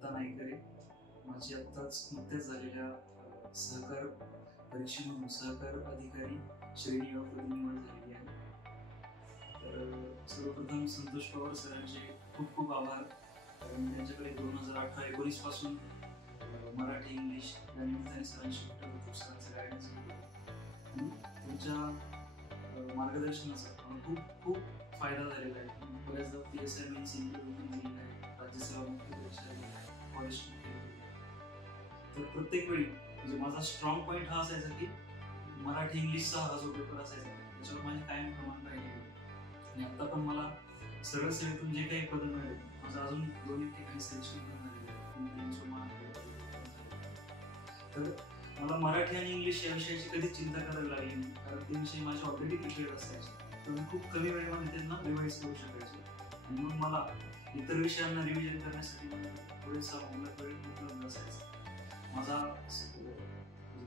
दत्ता नाईकरे. माझी आत्ताच नुकत्याच झालेल्या सहकार परीक्षेमधून सहकार अधिकारी श्रेणी अ पदी निवड झालेली आहे. तर सर्वप्रथम संतोष पवार सरांचे खूप खूप आभार, कारण त्यांच्याकडे 2018-19 पासून मराठी इंग्लिश या निमित्ताने सरांशी खूप सरांचं गायडन्स होतं आणि त्यांच्या मार्गदर्शनाचा मला खूप खूप फायदा झालेला आहे. बऱ्याचदा PSI मेन्स इंटरव्ह्यू दिलेला आहे, राज्यसेवा मुख्य परीक्षा दिलेली आहे, कॉलेज तर प्रत्येक वेळी म्हणजे माझा स्ट्रॉंग पॉईंट हा असायचा की मराठी इंग्लिशचा हा जो पेपर असायचा त्याच्यावर माझी कायम प्रमाण राहिलेली आणि आता पण मला सरळ सेवेतून जे काही पद मिळेल, माझं अजून 2 ठिकाणी सिलेक्शन पण झालेलं आहे. तर मला मराठी आणि इंग्लिश या विषयाची कधीच चिंता करायला लागली नाही, कारण ते विषय माझे ऑलरेडी प्रिपेअर्ड असायचे. तर मी खूप कमी वेळेमध्ये त्यांना रिवाइज करू शकायचे आणि मग मला इतर विषयांना रिव्हिजन करण्यासाठी पुरेसा मुबलक वेळ उपलब्ध असायचा. माझा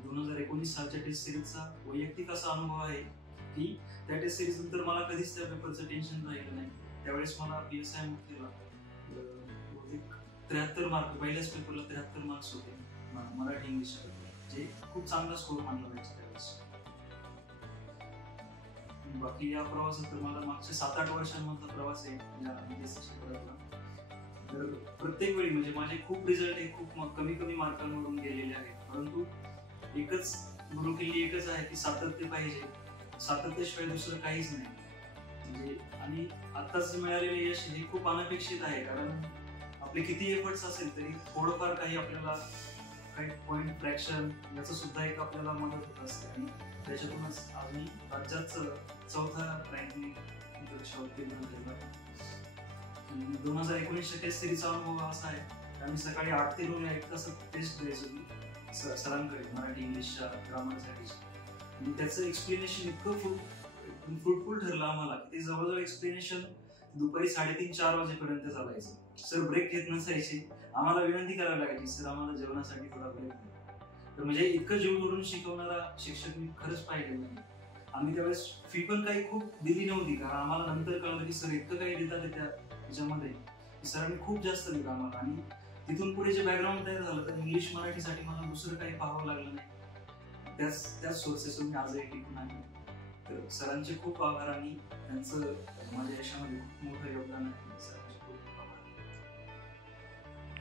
2019 सालच्या टेस्ट सिरीजचा वैयक्तिक असा अनुभव आहे की त्या टेस्ट सिरीज नंतर मला कधीच त्या पेपरचं टेन्शन राहिलं नाही. त्यावेळेस मला PSI मुख्यला 73 मार्क, पहिल्याच पेपरला 73 मार्क्स होते मराठी इंग्लिश, जे खूप चांगला स्कोर मानला जायचा त्यावेळेस. बाकी या प्रवासात तर मला मागच्या 7-8 वर्षांमधला प्रवास आहे या BSc परतला. तर प्रत्येक वेळी म्हणजे माझे खूप रिझल्ट हे खूप कमी कमी मार्कांवरून गेलेले आहेत, परंतु एकच गुरुकिल्ली एकच आहे की सातत्य पाहिजे. सातत्याशिवाय दुसरं काहीच नाही म्हणजे. आणि आताच मिळालेले यश हे खूप अनपेक्षित आहे, कारण आपले किती एफर्ट्स असेल तरी थोडंफार काही आपल्याला काही पॉईंट फ्रॅक्शन याचं सुद्धा एक आपल्याला मदत होत असते आणि त्याच्यातूनच आज मी राज्यात 4था रँकिंग परीक्षा उत्तीर्ण झालेला. 2019च्या टेस्ट सिरीजचा अनुभव असा आहे की आम्ही सकाळी 8 ते 9 या 1 तासात टेस्ट द्यायचो मी सरांकडे मराठी इंग्लिशच्या ग्रामरसाठी. आणि त्याचं एक्सप्लेनेशन इतकं फ्रुटफुल ठरलं आम्हाला की ते जवळजवळ एक्सप्लेनेशन दुपारी 3:30-4 वाजेपर्यंत चालायचं. सर ब्रेक घेत नसायचे, आम्हाला विनंती करावी लागायची सर आम्हाला जेवणासाठी थोडा ब्रेक द्या. तर म्हणजे इतकं जीव धरून शिकवणारा शिक्षक मी खरंच पाहिजे नाही. आम्ही त्यावेळेस फी पण काही खूप दिली नव्हती, कारण आम्हाला नंतर कळलं की सर इतकं काही देतात त्याच्यामध्ये की सरांनी खूप जास्त दिलं आम्हाला. आणि तिथून पुढे जे बॅकग्राऊंड तयार झालं तर इंग्लिश मराठीसाठी मला दुसरं काही पाहावं लागलं नाही. त्याच सोर्सेसवर मी आजही टिकून आहे. तर सरांचे खूप आभार आणि त्यांचं माझ्या यशामध्ये खूप मोठं योगदान आहे.